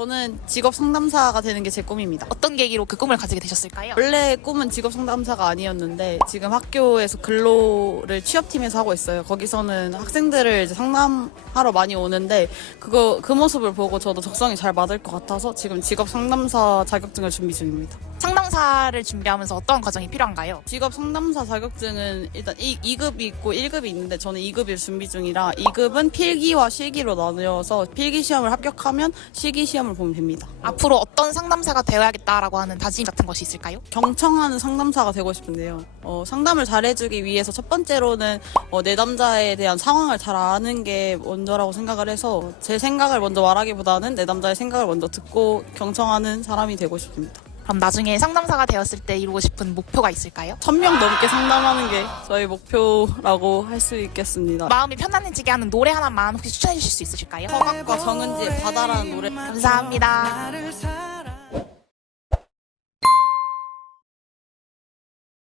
저는 직업 상담사가 되는 게 제 꿈입니다. 어떤 계기로 그 꿈을 가지게 되셨을까요? 원래 꿈은 직업 상담사가 아니었는데 지금 학교에서 근로를 취업팀에서 하고 있어요. 거기서는 학생들을 이제 상담하러 많이 오는데 그거 그 모습을 보고 저도 적성이 잘 맞을 것 같아서 지금 직업 상담사 자격증을 준비 중입니다. 상담사를 준비하면서 어떤 과정이 필요한가요? 직업 상담사 자격증은 일단 2, 2급이 있고 1급이 있는데 저는 2급을 준비 중이라 2급은 필기와 실기로 나뉘어서 필기 시험을 합격하면 실기 시험을 보면 됩니다. 앞으로 어떤 상담사가 되어야겠다라고 하는 다짐 같은 것이 있을까요? 경청하는 상담사가 되고 싶은데요. 어, 상담을 잘해주기 위해서 첫 번째로는 어, 내담자에 대한 상황을 잘 아는 게 먼저라고 생각을 해서 제 생각을 먼저 말하기보다는 내담자의 생각을 먼저 듣고 경청하는 사람이 되고 싶습니다. 그럼 나중에 상담사가 되었을 때 이루고 싶은 목표가 있을까요? 천 명 넘게 상담하는 게 저희 목표라고 할 수 있겠습니다. 마음이 편안해지게 하는 노래 하나만 혹시 추천해 주실 수 있으실까요? 허각과 정은지의 바다라는 노래 감사합니다.